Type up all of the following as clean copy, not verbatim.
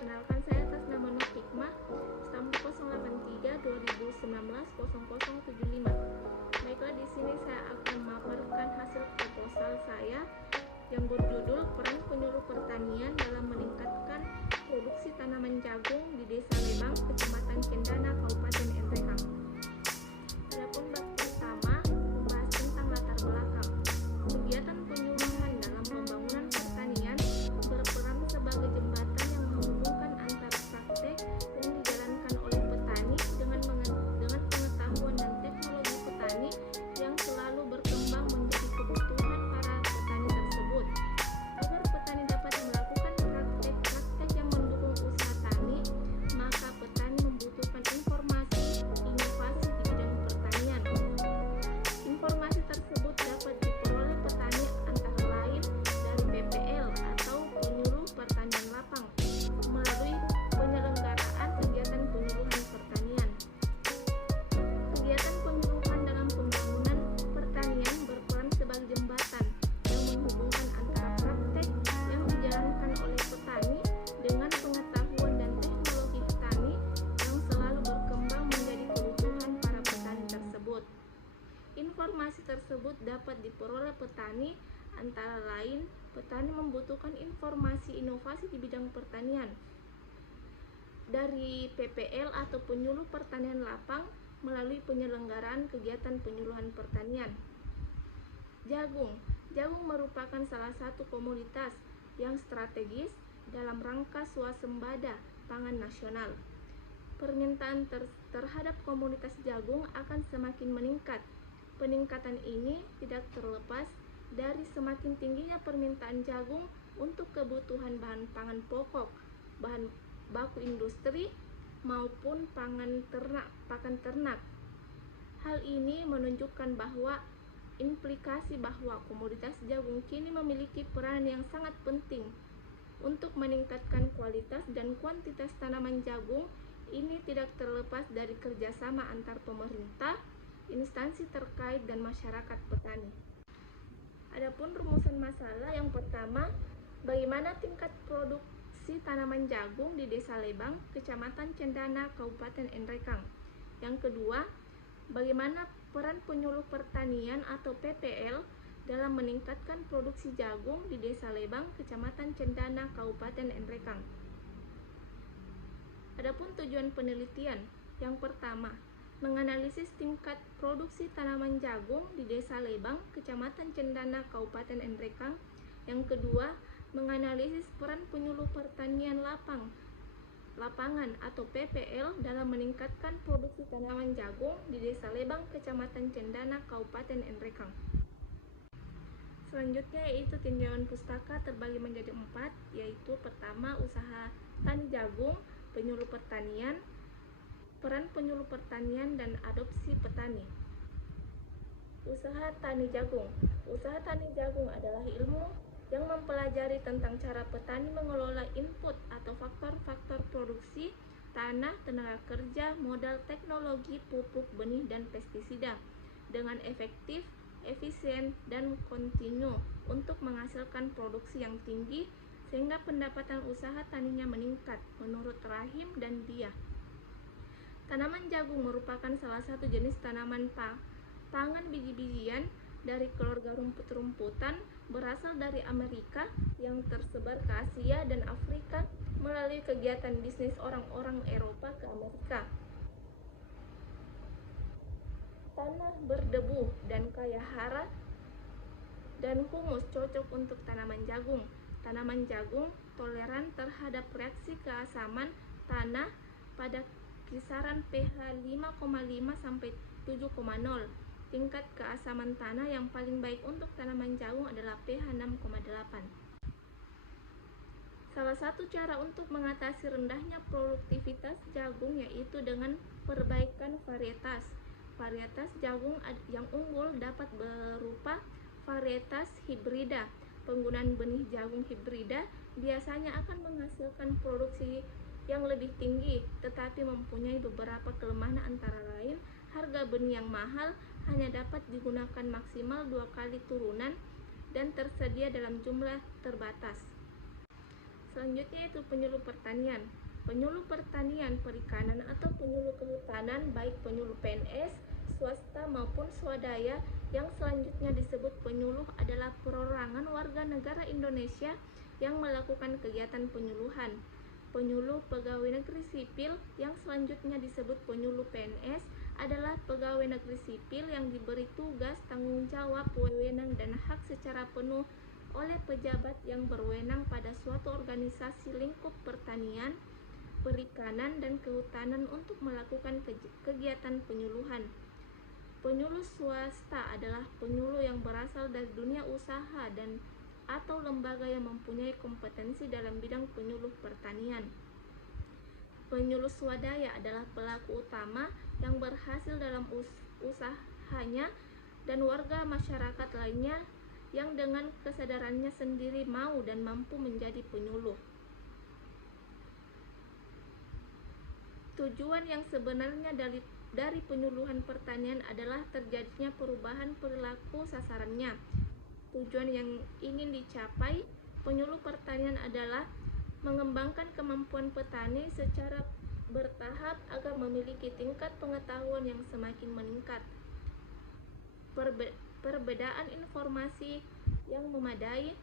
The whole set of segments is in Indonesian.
Perkenalkan, saya atas nama Nur Hikmah, stamp 083 2019 0075. Baiklah, di sini saya akan memaparkan hasil proposal saya yang berjudul Peran Penyuluh Pertanian dalam Meningkatkan Produksi Tanaman Jagung di Desa Lebang, Kecamatan Cendana, Kabupaten Nrekang. Adapun bab pertama membahas tentang latar belakang. Kegiatan penyuluhan dalam pembangunan pertanian berperan sebagai jembatan yang menghubungkan antara praktek yang dijalankan oleh petani dengan pengetahuan dan teknologi petani yang selalu berkembang menjadi kebutuhan para petani tersebut. Agar petani dapat melakukan praktek-praktek yang mendukung usaha tani, maka petani membutuhkan informasi, inovasi di bidang pertanian. Informasi tersebut dapat diperoleh petani antara lain dari PPL atau penyuluh pertanian lapang melalui penyelenggaraan kegiatan penyuluhan pertanian. Kegiatan penyuluhan dalam pembangunan pertanian berperan sebagai jembatan yang menghubungkan antara praktek yang dijalankan oleh petani dengan pengetahuan dan teknologi petani yang selalu berkembang menjadi kebutuhan para petani tersebut. Informasi tersebut dapat diperoleh petani antara lain petani membutuhkan informasi inovasi di bidang pertanian dari PPL atau penyuluh pertanian lapang melalui penyelenggaraan kegiatan penyuluhan pertanian. Jagung merupakan salah satu komoditas yang strategis dalam rangka swasembada pangan nasional. Permintaan terhadap komoditas jagung akan semakin meningkat. Peningkatan ini tidak terlepas dari semakin tingginya permintaan jagung untuk kebutuhan bahan pangan pokok, bahan baku industri, maupun pakan ternak. Hal ini menunjukkan bahwa implikasi bahwa komoditas jagung kini memiliki peran yang sangat penting untuk meningkatkan kualitas dan kuantitas tanaman jagung. Ini tidak terlepas dari kerjasama antar pemerintah, instansi terkait, dan masyarakat petani. Adapun rumusan masalah yang pertama, bagaimana tingkat produksi tanaman jagung di Desa Lebang, Kecamatan Cendana, Kabupaten Nrekang. Yang kedua, bagaimana peran penyuluh pertanian atau PPL dalam meningkatkan produksi jagung di Desa Lebang, Kecamatan Cendana, Kabupaten Nrekang. Adapun tujuan penelitian, yang pertama, menganalisis tingkat produksi tanaman jagung di Desa Lebang, Kecamatan Cendana, Kabupaten Nrekang. Yang kedua, menganalisis peran penyuluh pertanian lapangan atau PPL dalam meningkatkan produksi tanaman jagung di Desa Lebang, Kecamatan Cendana, Kabupaten Nrekang. Selanjutnya yaitu tinjauan pustaka terbagi menjadi 4, yaitu pertama, usaha tani jagung, penyuluh pertanian, peran penyuluh pertanian, dan adopsi petani. Usaha tani jagung. Usaha tani jagung adalah ilmu yang mempelajari tentang cara petani mengelola input atau faktor-faktor produksi, tanah, tenaga kerja, modal, teknologi, pupuk, benih, dan pestisida dengan efektif, efisien, dan kontinu untuk menghasilkan produksi yang tinggi sehingga pendapatan usaha taninya meningkat menurut Rahim dan Dia. Tanaman jagung merupakan salah satu jenis tanaman pangan biji-bijian dari keluarga rumput-rumputan berasal dari Amerika yang tersebar ke Asia dan Afrika melalui kegiatan bisnis orang-orang Eropa ke Amerika. Tanah berdebu dan kaya hara dan humus cocok untuk tanaman jagung. Tanaman jagung toleran terhadap reaksi keasaman tanah pada kisaran pH 5,5 sampai 7,0. Tingkat keasaman tanah yang paling baik untuk tanaman jagung adalah pH 6,8. Salah satu cara untuk mengatasi rendahnya produktivitas jagung yaitu dengan perbaikan varietas. Varietas jagung yang unggul dapat berupa varietas hibrida. Penggunaan benih jagung hibrida biasanya akan menghasilkan produksi yang lebih tinggi, tetapi mempunyai beberapa kelemahan antara lain harga benih yang mahal, hanya dapat digunakan maksimal 2 kali turunan, dan tersedia dalam jumlah terbatas. Selanjutnya itu penyuluh pertanian. Penyuluh pertanian, perikanan atau penyuluh kehutanan, baik penyuluh PNS, swasta maupun swadaya, yang selanjutnya disebut penyuluh adalah perorangan warga negara Indonesia yang melakukan kegiatan penyuluhan. Penyuluh pegawai negeri sipil yang selanjutnya disebut penyuluh PNS adalah pegawai negeri sipil yang diberi tugas, tanggung jawab, wewenang, dan hak secara penuh oleh pejabat yang berwenang pada suatu organisasi lingkup pertanian, perikanan, dan kehutanan untuk melakukan kegiatan penyuluhan. Penyuluh swasta adalah penyuluh yang berasal dari dunia usaha dan atau lembaga yang mempunyai kompetensi dalam bidang penyuluh pertanian. Penyuluh swadaya adalah pelaku utama yang berhasil dalam usahanya dan warga masyarakat lainnya yang dengan kesadarannya sendiri mau dan mampu menjadi penyuluh. Tujuan yang sebenarnya dari penyuluhan pertanian adalah terjadinya perubahan perilaku sasarannya. Tujuan yang ingin dicapai penyuluh pertanian adalah mengembangkan kemampuan petani secara bertahap agar memiliki tingkat pengetahuan yang semakin meningkat, perbedaan informasi yang memadai,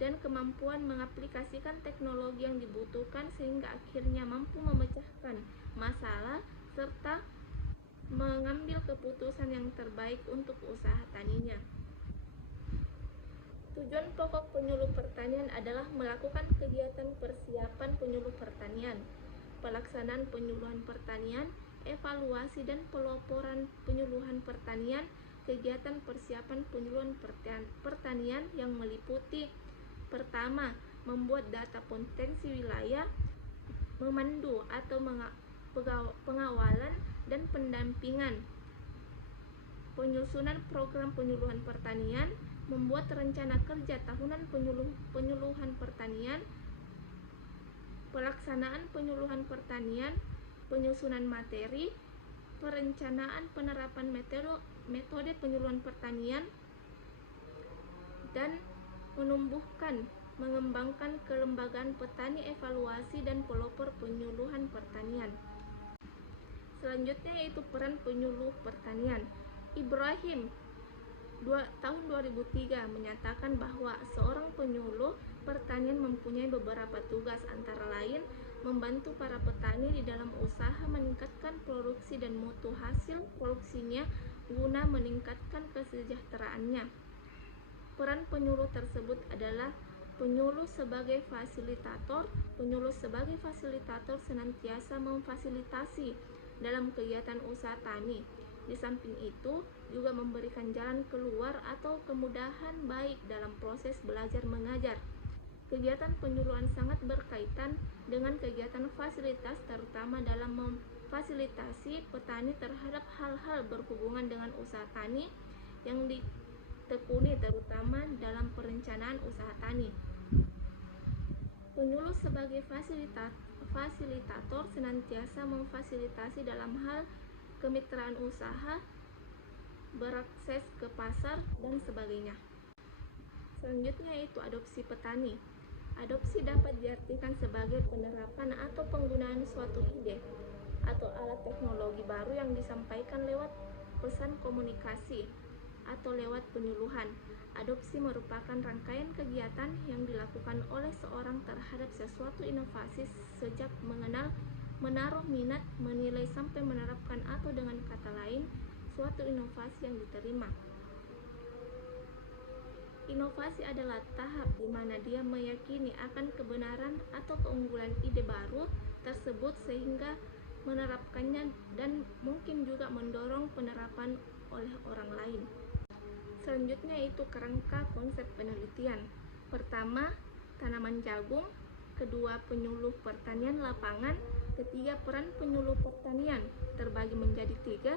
dan kemampuan mengaplikasikan teknologi yang dibutuhkan sehingga akhirnya mampu memecahkan masalah serta mengambil keputusan yang terbaik untuk usaha taninya. Tujuan pokok penyuluh pertanian adalah melakukan kegiatan persiapan penyuluh pertanian, pelaksanaan penyuluhan pertanian, evaluasi dan peloporan penyuluhan pertanian, kegiatan persiapan penyuluhan pertanian yang meliputi: pertama, membuat data potensi wilayah, memandu atau pengawalan dan pendampingan, penyusunan program penyuluhan pertanian, membuat rencana kerja tahunan penyuluhan pertanian, pelaksanaan penyuluhan pertanian, penyusunan materi, perencanaan penerapan metode penyuluhan pertanian, dan mengembangkan kelembagaan petani, evaluasi dan pelopor penyuluhan pertanian. Selanjutnya yaitu peran penyuluh pertanian. Ibrahim tahun 2003 menyatakan bahwa seorang penyuluh pertanian mempunyai beberapa tugas, antara lain membantu para petani di dalam usaha meningkatkan produksi dan mutu hasil produksinya guna meningkatkan kesejahteraannya. Peran penyuluh tersebut adalah penyuluh sebagai fasilitator. Penyuluh sebagai fasilitator senantiasa memfasilitasi dalam kegiatan usaha tani. Di samping itu, juga memberikan jalan keluar atau kemudahan baik dalam proses belajar mengajar. Kegiatan penyuluhan sangat berkaitan dengan kegiatan fasilitas, terutama dalam memfasilitasi petani terhadap hal-hal berhubungan dengan usaha tani yang ditekuni, terutama dalam perencanaan usaha tani. Penyuluh sebagai fasilitator senantiasa memfasilitasi dalam hal kemitraan usaha, berakses ke pasar, dan sebagainya. Selanjutnya yaitu adopsi petani. Adopsi dapat diartikan sebagai penerapan atau penggunaan suatu ide atau alat teknologi baru yang disampaikan lewat pesan komunikasi atau lewat penyuluhan. Adopsi merupakan rangkaian kegiatan yang dilakukan oleh seorang terhadap sesuatu inovasi sejak mengenal, menaruh minat, menilai sampai menerapkan, atau dengan kata lain, suatu inovasi yang diterima. Inovasi adalah tahap di mana dia meyakini akan kebenaran atau keunggulan ide baru tersebut sehingga menerapkannya dan mungkin juga mendorong penerapan oleh orang lain. Selanjutnya itu kerangka konsep penelitian. Pertama, tanaman jagung. Kedua, penyuluh pertanian lapangan. Ketiga, peran penyuluh pertanian terbagi menjadi tiga.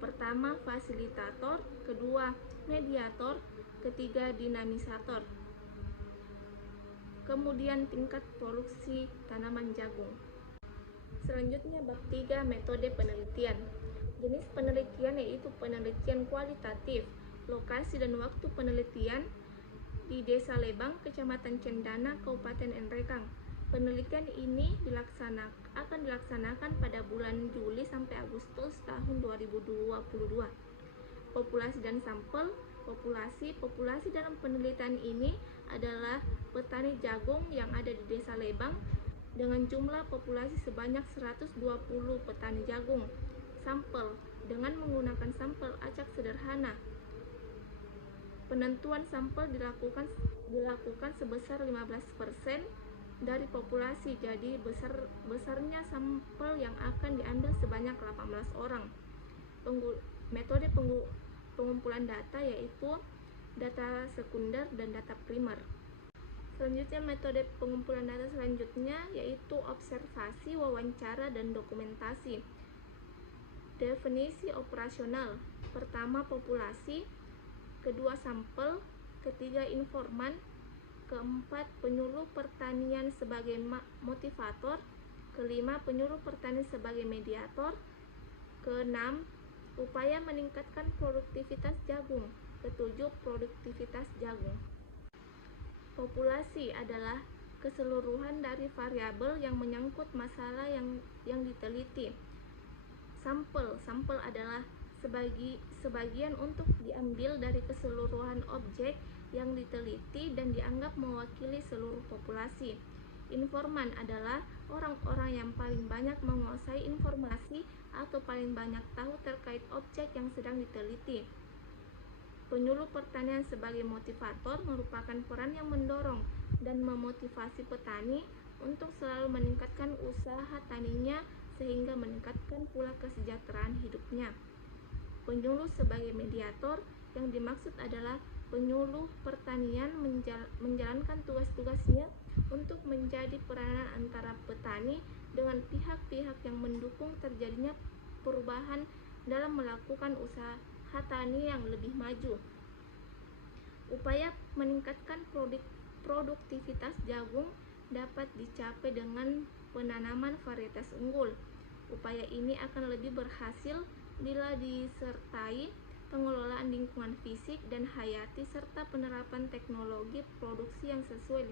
Pertama, fasilitator. Kedua, mediator. Ketiga, dinamisator. Kemudian tingkat produksi tanaman jagung. Selanjutnya bab 3, metode penelitian. Jenis penelitian yaitu penelitian kualitatif. Lokasi dan waktu penelitian di Desa Lebang, Kecamatan Cendana, Kabupaten Nrekang. Penelitian ini akan dilaksanakan pada bulan Juli sampai Agustus tahun 2022. Populasi dan sampel. Populasi dalam penelitian ini adalah petani jagung yang ada di Desa Lebang dengan jumlah populasi sebanyak 120 petani jagung. Sampel dengan menggunakan sampel acak sederhana. Penentuan sampel dilakukan sebesar 15% dari populasi, jadi besarnya sampel yang akan diambil sebanyak 18 orang. Metode pengumpulan data yaitu data sekunder dan data primer. Selanjutnya, metode pengumpulan data selanjutnya yaitu observasi, wawancara, dan dokumentasi. Definisi operasional. Pertama, populasi. Kedua, sampel. Ketiga, informan. Keempat, penyuluh pertanian sebagai motivator. Kelima, penyuluh pertanian sebagai mediator. Keenam, upaya meningkatkan produktivitas jagung. Ketujuh, produktivitas jagung. Populasi adalah keseluruhan dari variabel yang menyangkut masalah yang diteliti. Sampel adalah sebagian untuk diambil dari keseluruhan objek yang diteliti dan dianggap mewakili seluruh populasi. Informan adalah orang-orang yang paling banyak menguasai informasi atau paling banyak tahu terkait objek yang sedang diteliti. Penyuluh pertanian sebagai motivator merupakan peran yang mendorong dan memotivasi petani untuk selalu meningkatkan usaha taninya sehingga meningkatkan pula kesejahteraan hidupnya. Penyuluh sebagai mediator, yang dimaksud adalah penyuluh pertanian menjalankan tugas-tugasnya untuk menjadi peranan antara petani dengan pihak-pihak yang mendukung terjadinya perubahan dalam melakukan usaha tani yang lebih maju. Upaya meningkatkan produktivitas jagung dapat dicapai dengan penanaman varietas unggul. Upaya ini akan lebih berhasil bila disertai pengelolaan lingkungan fisik dan hayati serta penerapan teknologi produksi yang sesuai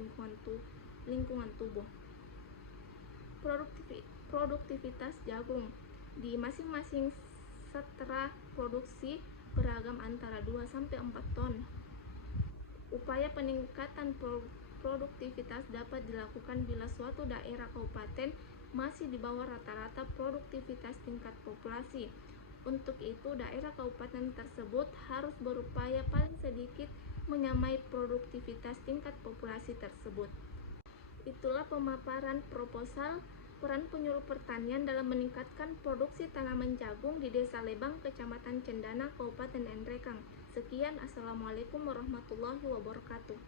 lingkungan tubuh. Produktivitas jagung di masing-masing setelah produksi beragam antara 2-4 ton. Upaya peningkatan produktivitas dapat dilakukan bila suatu daerah kabupaten masih di bawah rata-rata produktivitas tingkat populasi. Untuk itu, daerah kabupaten tersebut harus berupaya paling sedikit menyamai produktivitas tingkat populasi tersebut. Itulah pemaparan proposal peran penyuluh pertanian dalam meningkatkan produksi tanaman jagung di Desa Lebang, Kecamatan Cendana, Kabupaten Nrekang. Sekian, Assalamualaikum warahmatullahi wabarakatuh.